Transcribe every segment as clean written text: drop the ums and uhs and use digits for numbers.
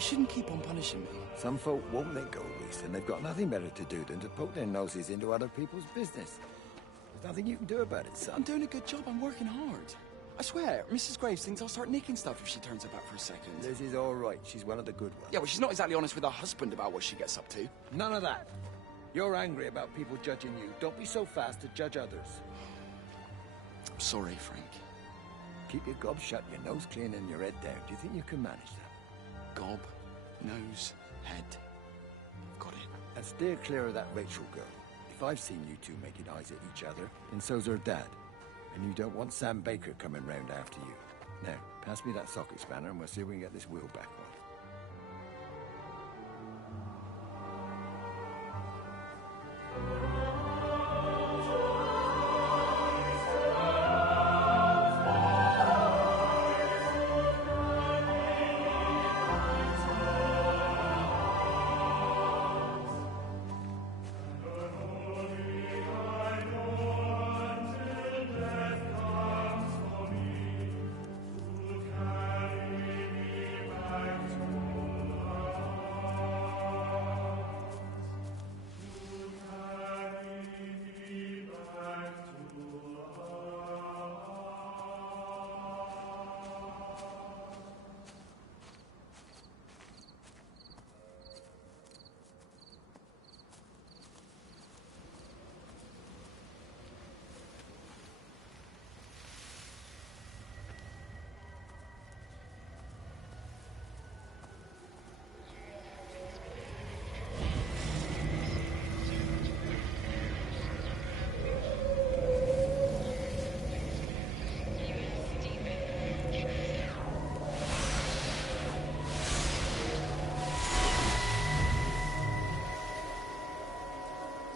Shouldn't keep on punishing me. Some folk won't let go, Reese, and they've got nothing better to do than to poke their noses into other people's business. There's nothing you can do about it, son. I'm doing a good job. I'm working hard. I swear, Mrs. Graves thinks I'll start nicking stuff if she turns about for a second. Liz is all right. She's one of the good ones. Yeah, well, she's not exactly honest with her husband about what she gets up to. None of that. You're angry about people judging you. Don't be so fast to judge others. I'm sorry, Frank. Keep your gob shut, your nose clean, and your head down. Do you think you can manage that? Gob, nose, head. Got it. And steer clear of that Rachel girl. If I've seen you two making eyes at each other, then so's her dad. And you don't want Sam Baker coming round after you. Now, pass me that socket spanner and we'll see if we can get this wheel back on.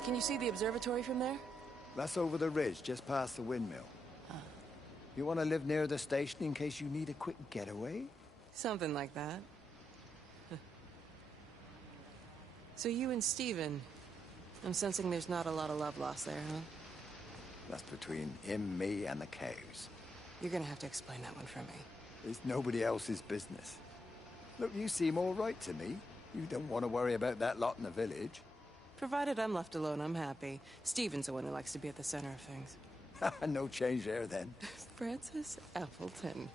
Can you see the observatory from there? That's over the ridge, just past the windmill. You want to live near the station in case you need a quick getaway? Something like that. So you and Steven, I'm sensing there's not a lot of love lost there, huh? That's between him, me, and the cows. You're gonna have to explain that one for me. It's nobody else's business. Look, you seem all right to me. You don't want to worry about that lot in the village. Provided I'm left alone, I'm happy. Steven's the one who likes to be at the center of things. No change there, then. Francis Appleton.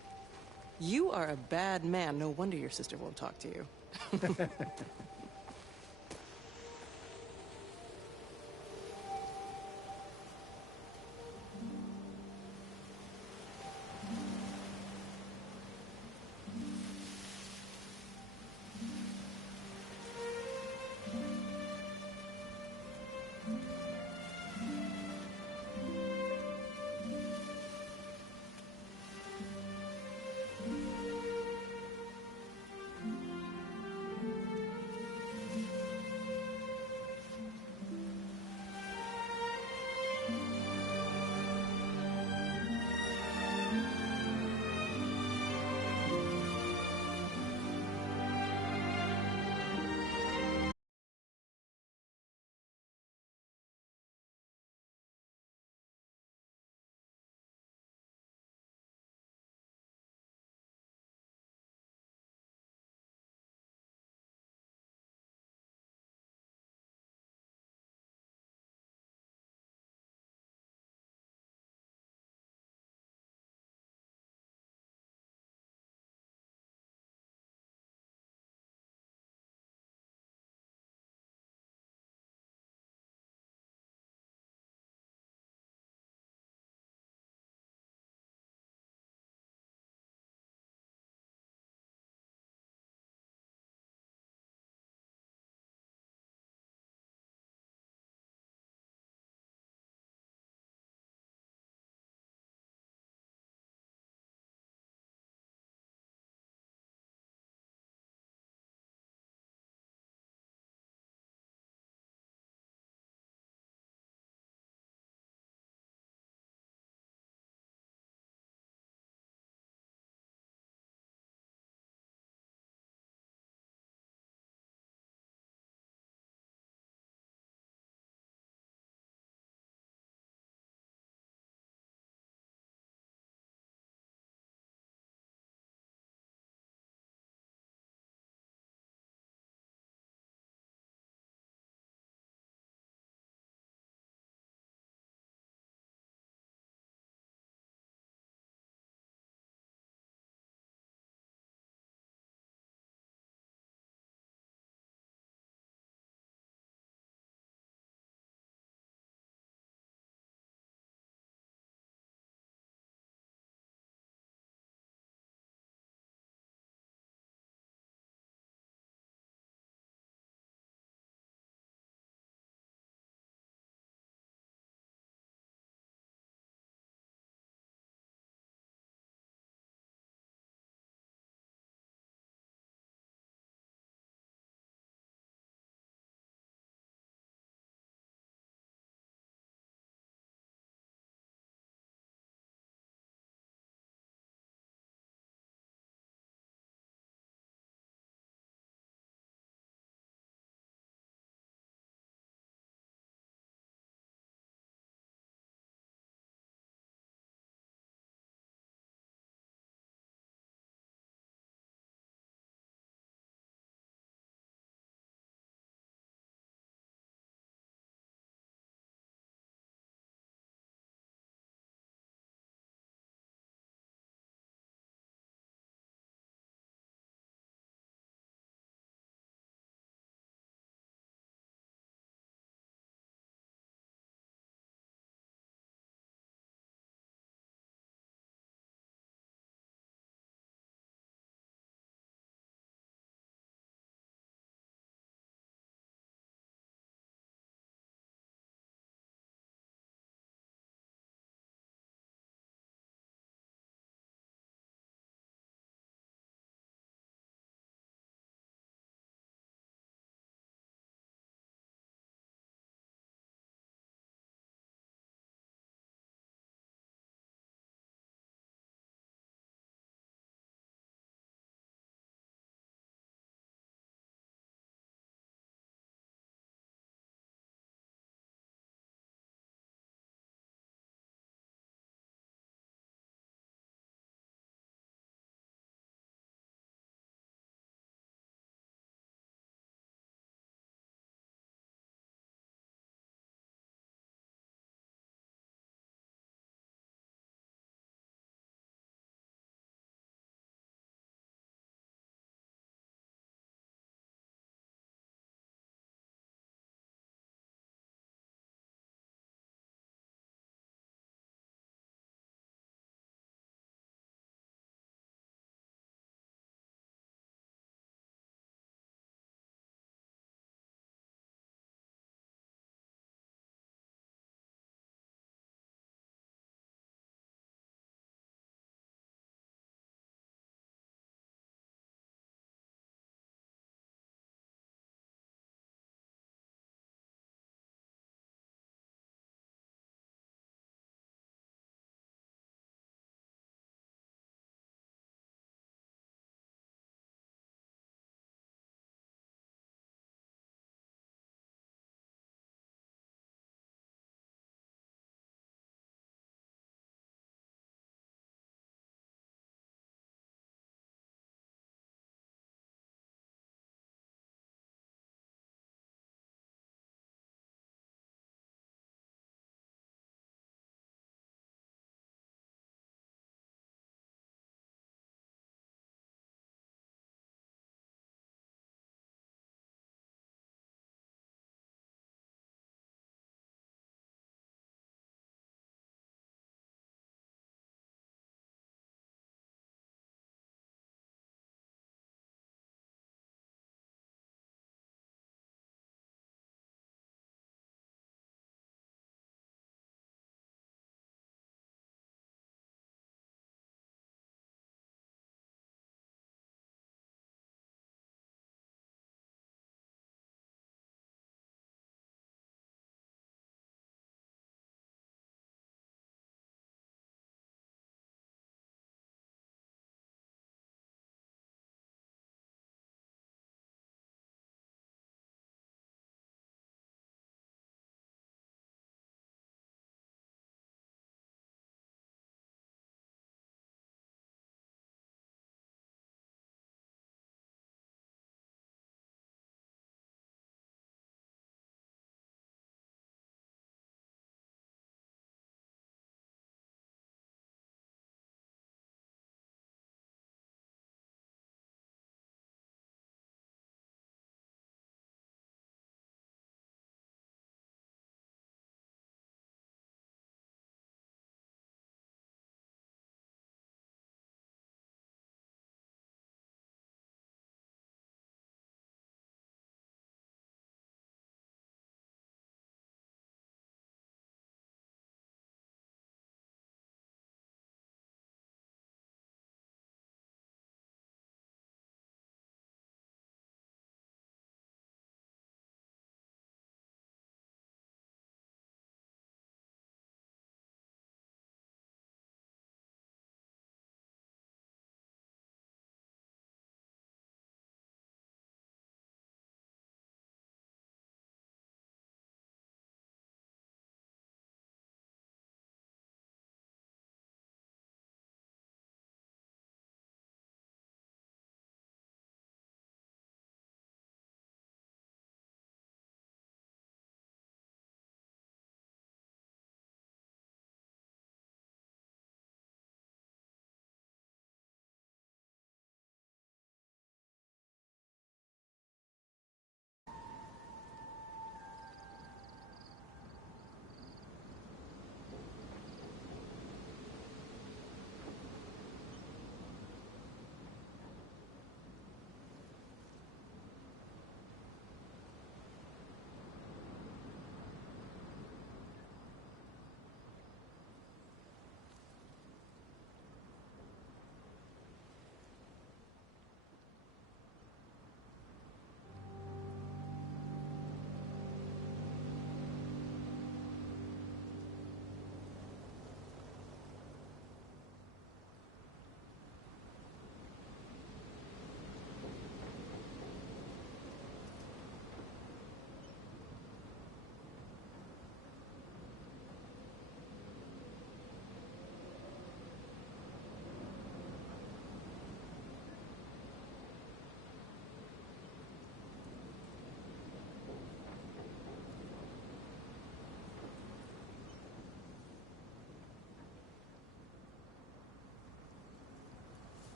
You are a bad man. No wonder your sister won't talk to you.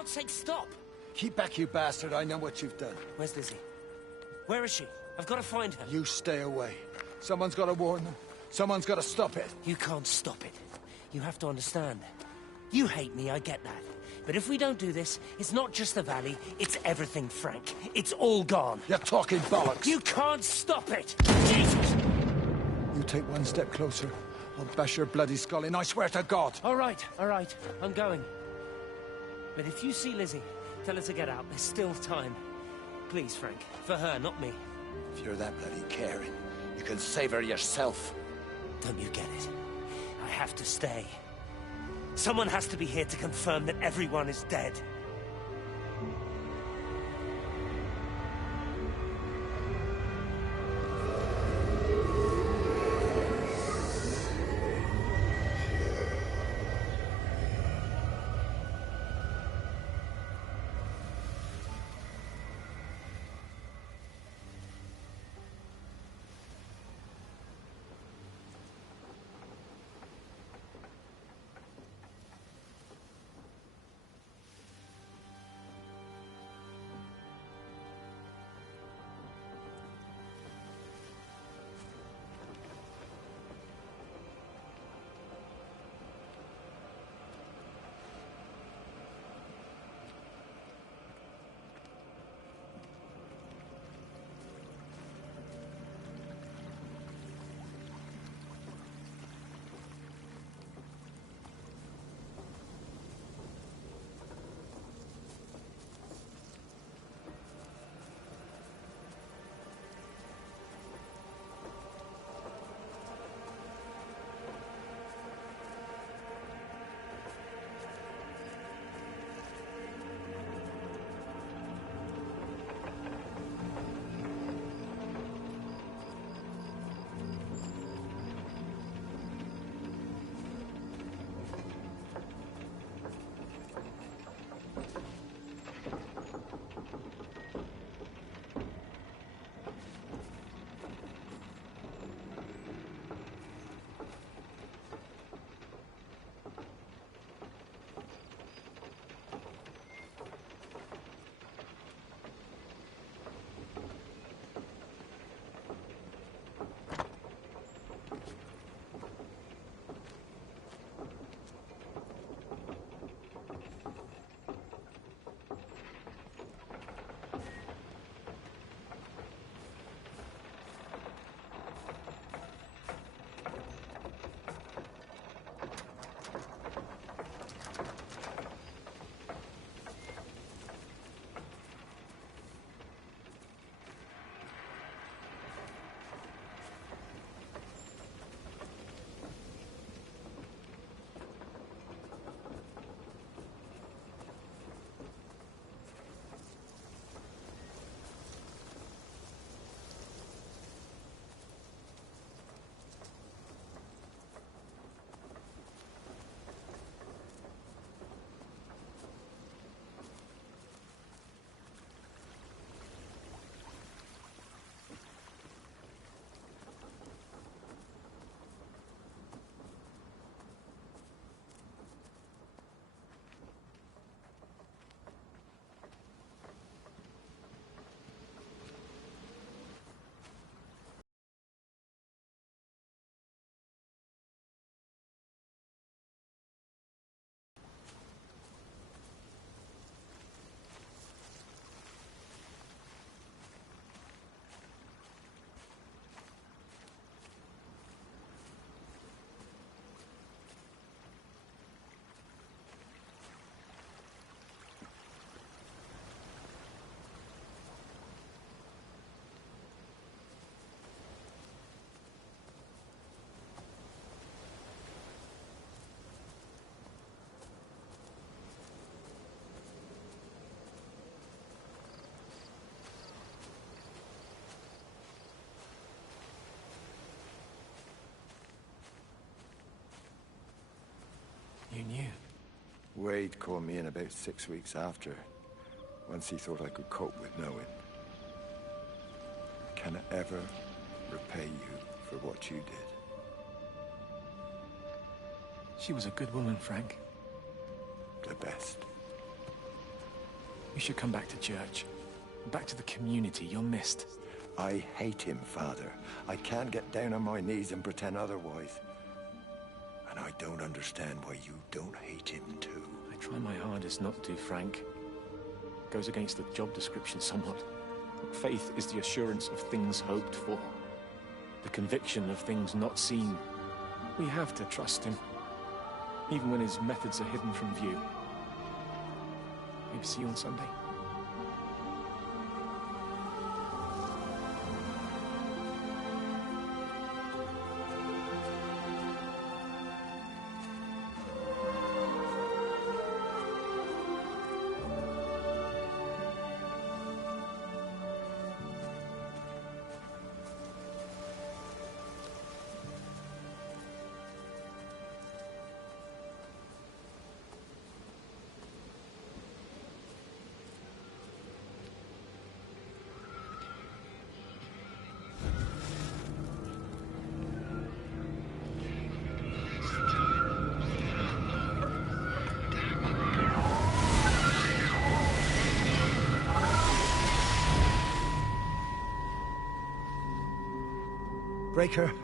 God's sake, stop! Keep back, you bastard. I know what you've done. Where's Lizzie? Where is she? I've got to find her. You stay away. Someone's got to warn them. Someone's got to stop it. You can't stop it. You have to understand. You hate me, I get that. But if we don't do this, it's not just the valley, it's everything, Frank. It's all gone. You're talking bollocks. You can't stop it! Jesus! You take one step closer, I'll bash your bloody skull in, I swear to God. All right, I'm going. But if you see Lizzie, tell her to get out. There's still time. Please, Frank. For her, not me. If you're that bloody caring, you can save her yourself. Don't you get it? I have to stay. Someone has to be here to confirm that everyone is dead. You knew? Wade called me in about 6 weeks after, once he thought I could cope with knowing. Can I ever repay you for what you did? She was a good woman, Frank. The best. You should come back to church. Back to the community. You're missed. I hate him, Father. I can't get down on my knees and pretend otherwise. And I don't understand why you don't hate him too. I try my hardest not to, Frank. Goes against the job description somewhat. Faith is the assurance of things hoped for. The conviction of things not seen. We have to trust him. Even when his methods are hidden from view. Maybe see you on Sunday.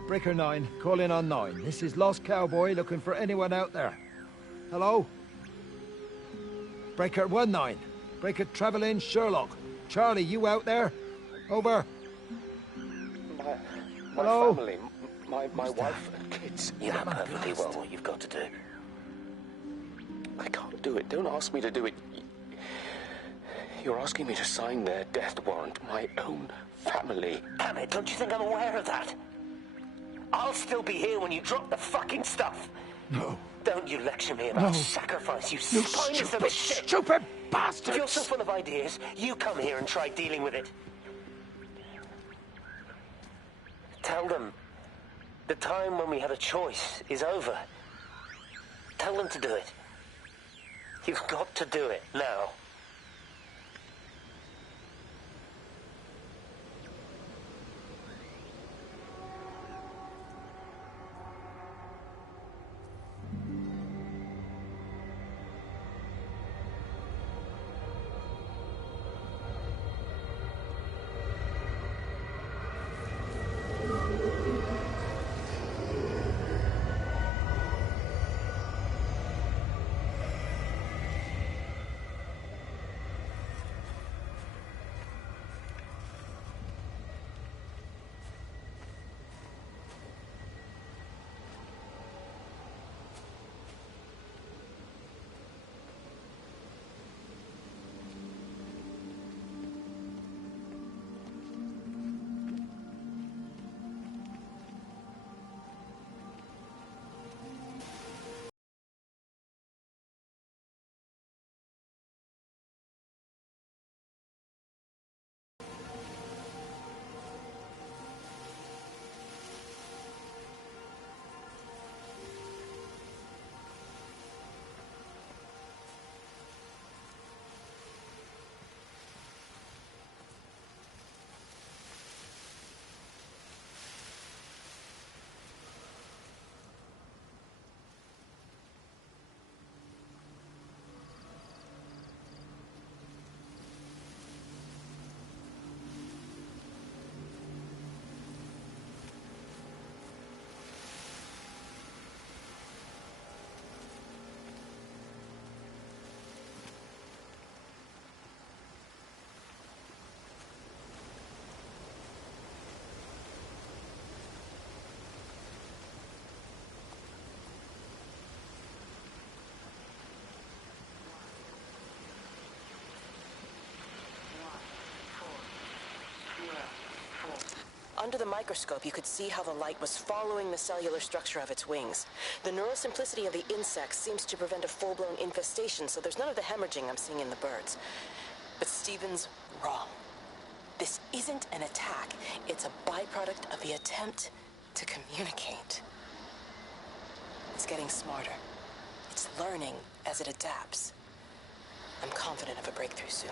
Breaker 9, call in on 9. This is Lost Cowboy looking for anyone out there. Hello? Breaker 1-9. Breaker Travelin' Sherlock. Charlie, you out there? Over. My Hello? family, my wife and kids. You know perfectly well what you've got to do. I can't do it. Don't ask me to do it. You're asking me to sign their death warrant. My own family. Damn it, don't you think I'm aware of that? I'll still be here when you drop the fucking stuff. No. Don't you lecture me about sacrifice, you spineless little shit. Stupid bastard! If you're so full of ideas, you come here and try dealing with it. Tell them the time when we had a choice is over. Tell them to do it. You've got to do it now. Under the microscope, you could see how the light was following the cellular structure of its wings. The neural simplicity of the insects seems to prevent a full-blown infestation, so there's none of the hemorrhaging I'm seeing in the birds. But Stephen's wrong. This isn't an attack. It's a byproduct of the attempt to communicate. It's getting smarter. It's learning as it adapts. I'm confident of a breakthrough soon.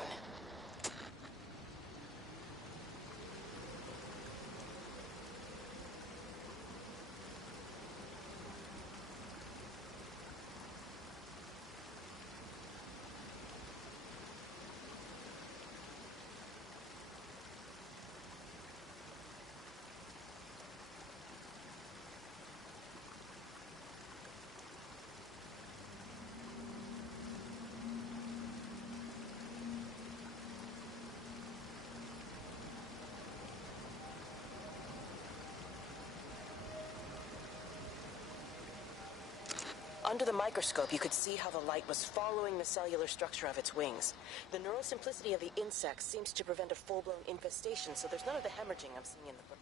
Under the microscope, you could see how the light was following the cellular structure of its wings. The neural simplicity of the insects seems to prevent a full-blown infestation, so there's none of the hemorrhaging I'm seeing in the book.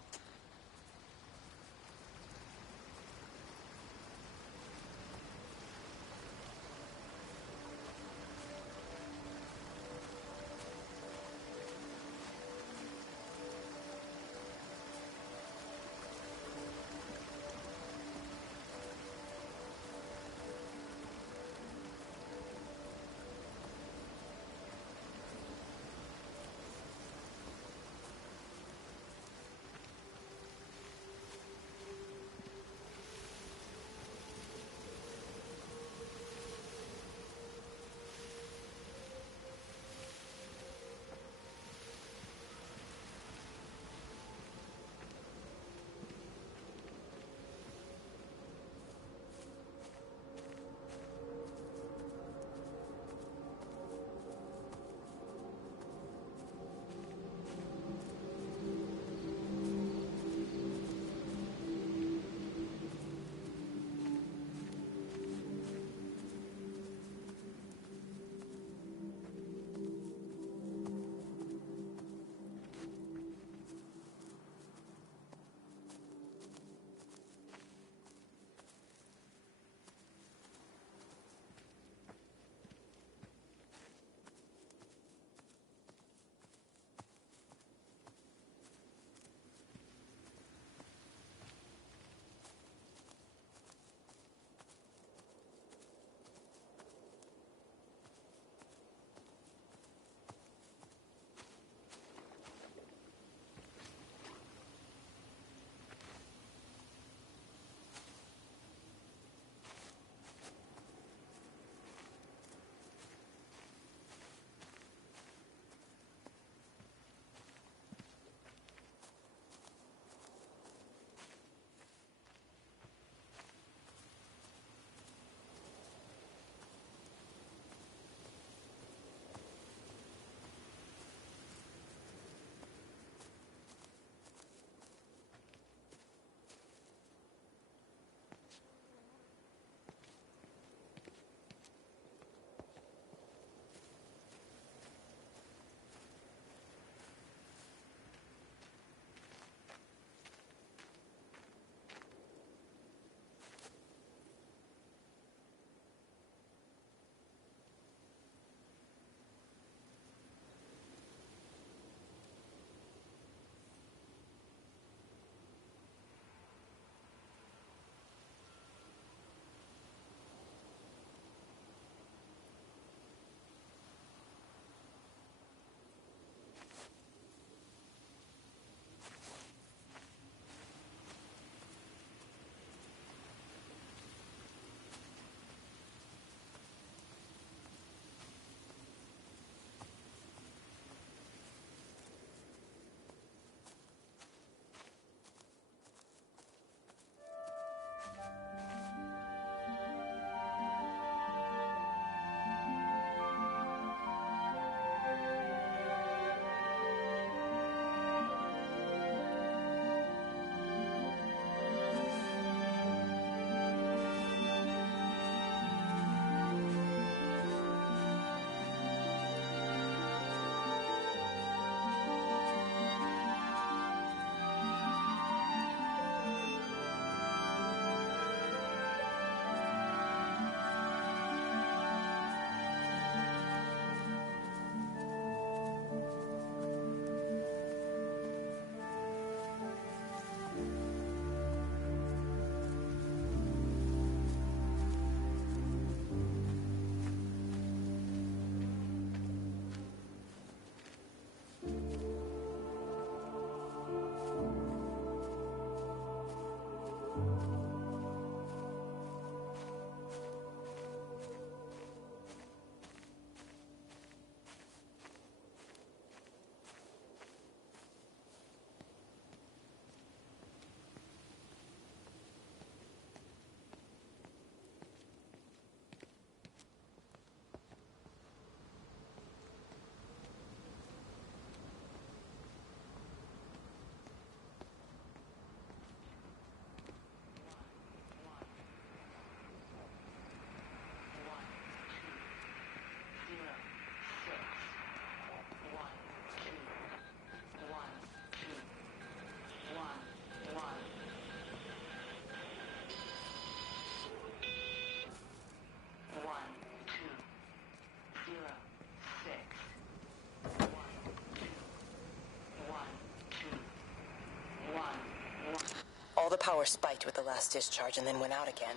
power spiked with the last discharge and then went out again,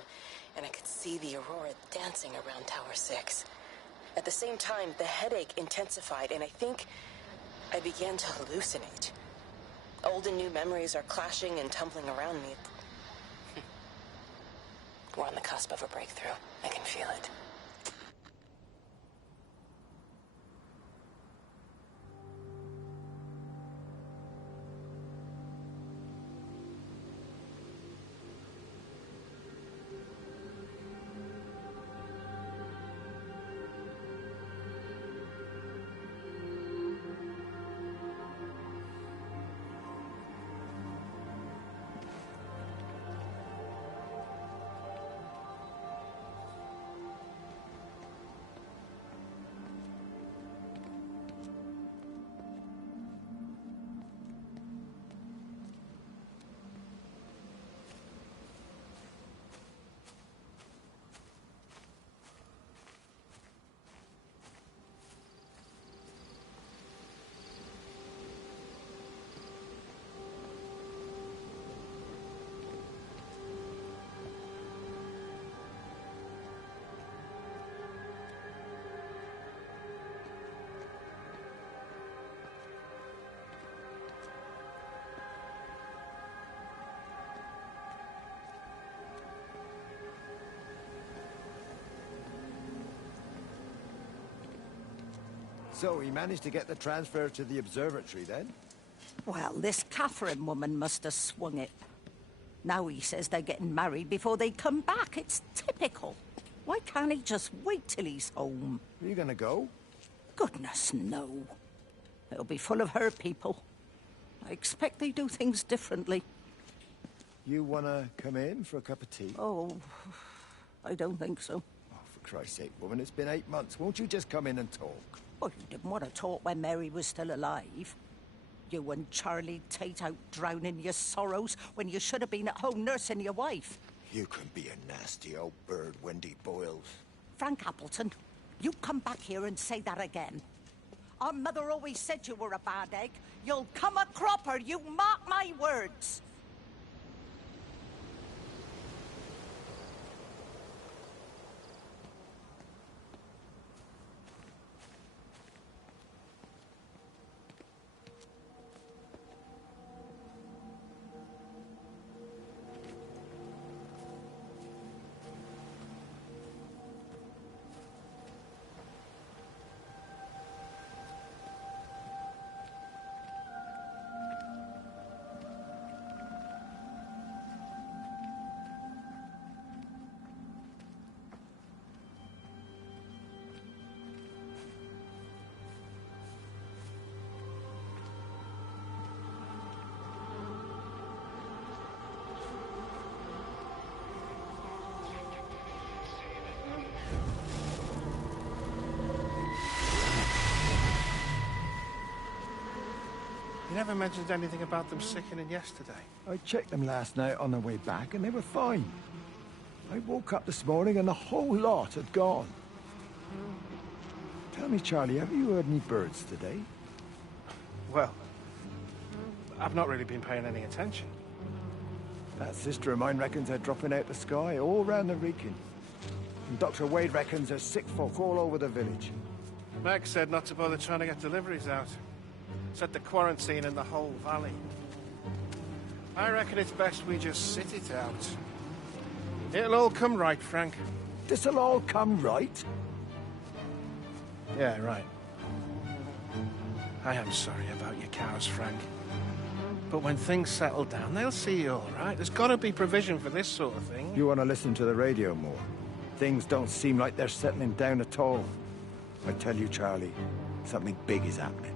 and I could see the aurora dancing around Tower 6. At the same time, the headache intensified, and I think I began to hallucinate. Old and new memories are clashing and tumbling around me. We're on the cusp of a breakthrough. I can feel it. So he managed to get the transfer to the observatory then? Well, this Catherine woman must have swung it. Now he says they're getting married before they come back. It's typical. Why can't he just wait till he's home? Are you gonna go? Goodness, no. It'll be full of her people. I expect they do things differently. You wanna come in for a cup of tea? Oh, I don't think so. Oh, for Christ's sake, woman, it's been 8 months. Won't you just come in and talk? Well, you didn't want to talk when Mary was still alive. You and Charlie Tate out drowning your sorrows when you should have been at home nursing your wife. You can be a nasty old bird, Wendy Boyles. Frank Appleton, you come back here and say that again. Our mother always said you were a bad egg. You'll come a cropper, you mark my words. You never mentioned anything about them sickening yesterday. I checked them last night on the way back and they were fine. I woke up this morning and the whole lot had gone. Tell me, Charlie, have you heard any birds today? Well, I've not really been paying any attention. That sister of mine reckons they're dropping out the sky all round the Wrekin. And Dr. Wade reckons there's sick folk all over the village. Meg said not to bother trying to get deliveries out. Said the quarantine in the whole valley. I reckon it's best we just sit it out. It'll all come right, Frank. This'll all come right? Yeah, right. I am sorry about your cows, Frank. But when things settle down, they'll see you all right. There's got to be provision for this sort of thing. You want to listen to the radio more? Things don't seem like they're settling down at all. I tell you, Charlie, something big is happening.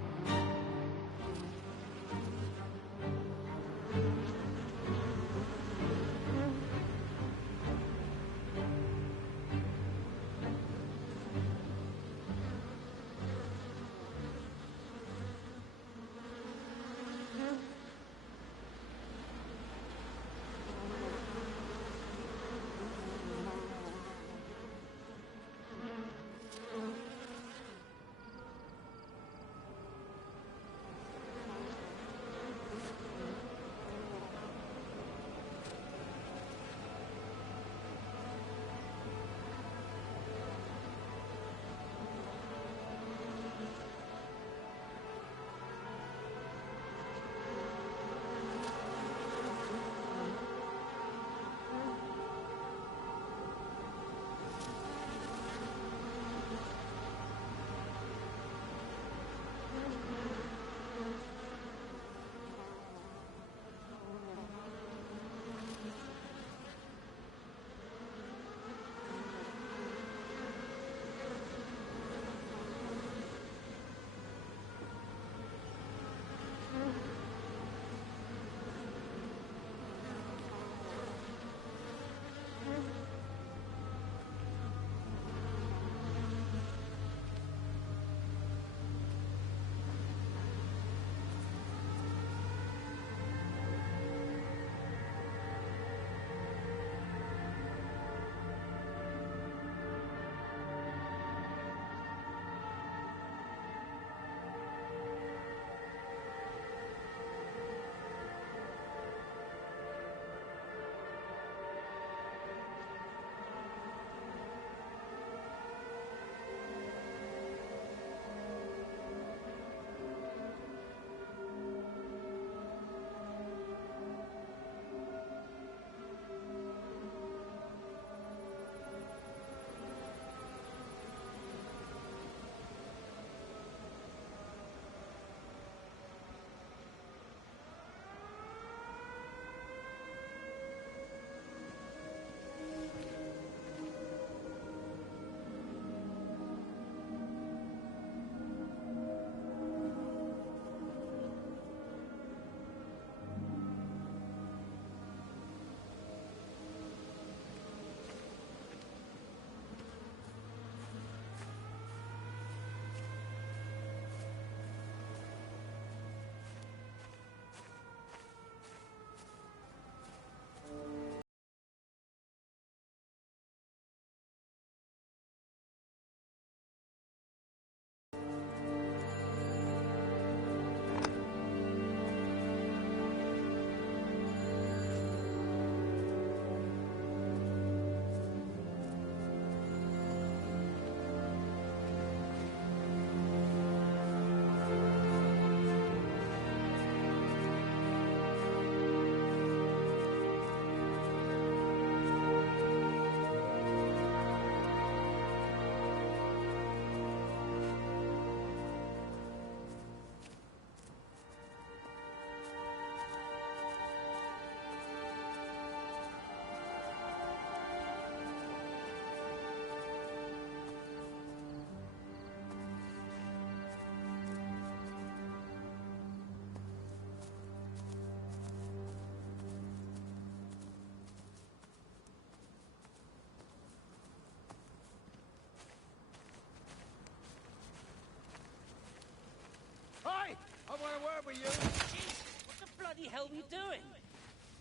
with you? Jesus, what the bloody hell are you doing?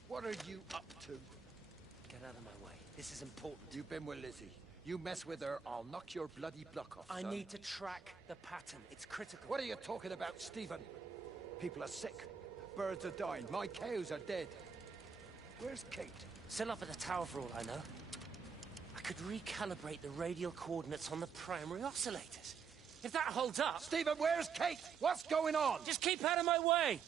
What are you up to? Get out of my way. This is important. You've been with Lizzie. You mess with her, I'll knock your bloody block off, I son. need to track the pattern. It's critical. What are you talking about, Stephen? People are sick. Birds are dying. My cows are dead. Where's Kate? Still up at the tower for all I know. I could recalibrate the radial coordinates on the primary oscillators. If that holds up... Stephen, where's Kate? What's going on? Just keep out of my way!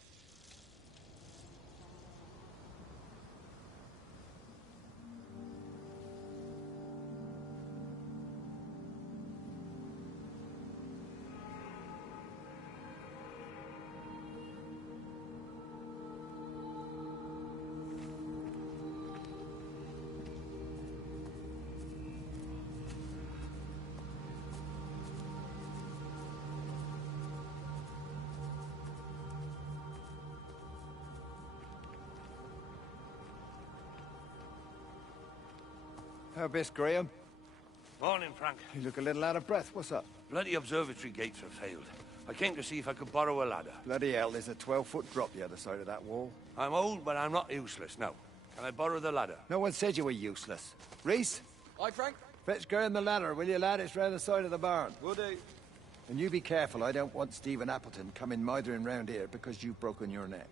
How best, Graham? Morning, Frank. You look a little out of breath. What's up? Bloody observatory gates have failed. I came to see if I could borrow a ladder. Bloody hell, there's a 12-foot drop the other side of that wall. I'm old, but I'm not useless, no. Can I borrow the ladder? No one said you were useless. Reese? Hi, Frank. Fetch Graham the ladder, will you, lad? It's round the side of the barn. Will do. And you be careful. I don't want Stephen Appleton coming mithering round here because you've broken your neck.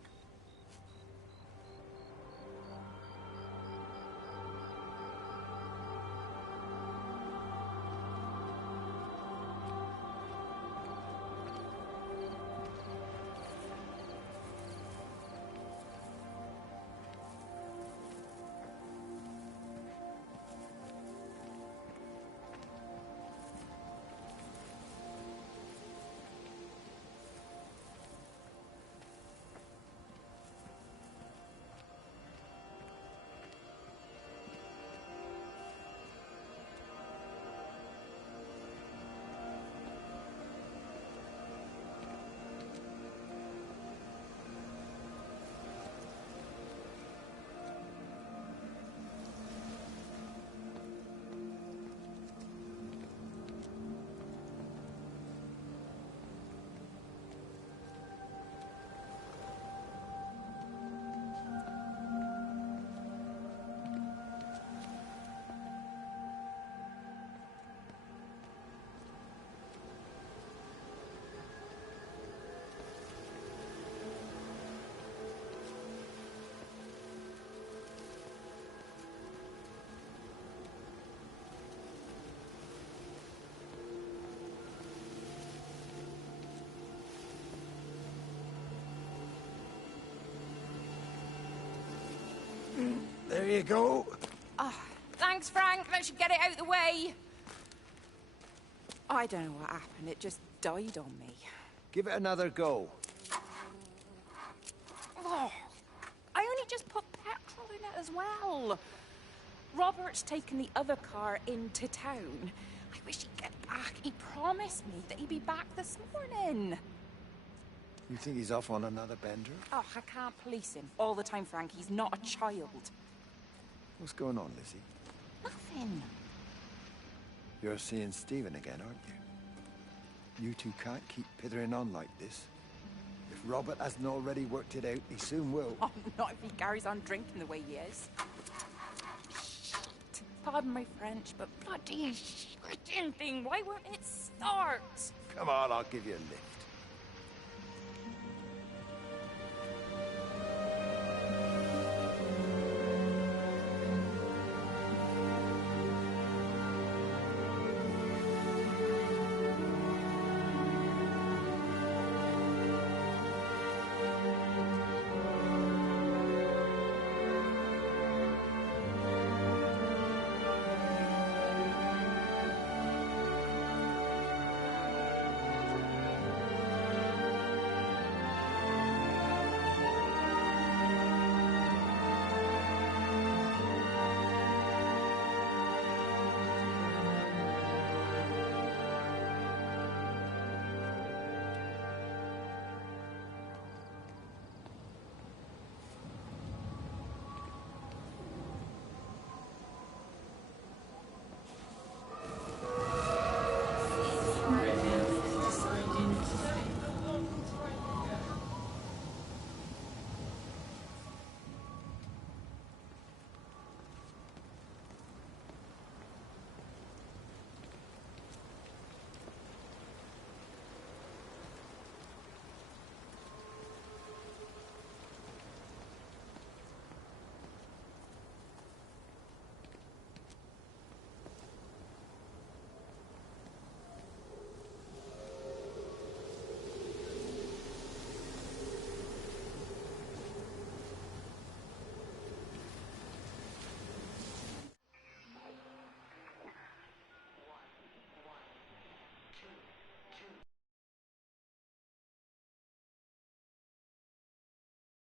There you go. Oh, thanks, Frank. That should get it out of the way. I don't know what happened. It just died on me. Give it another go. Oh, I only just put petrol in it as well. Robert's taken the other car into town. I wish he'd get back. He promised me that he'd be back this morning. You think he's off on another bender? Oh, I can't police him all the time, Frank. He's not a child. What's going on, Lizzie? Nothing. You're seeing Stephen again, aren't you? You two can't keep pithering on like this. If Robert hasn't already worked it out, he soon will. Oh, not if he carries on drinking the way he is. Shit. Pardon my French, but bloody shitting thing, why won't it start? Come on, I'll give you a lift.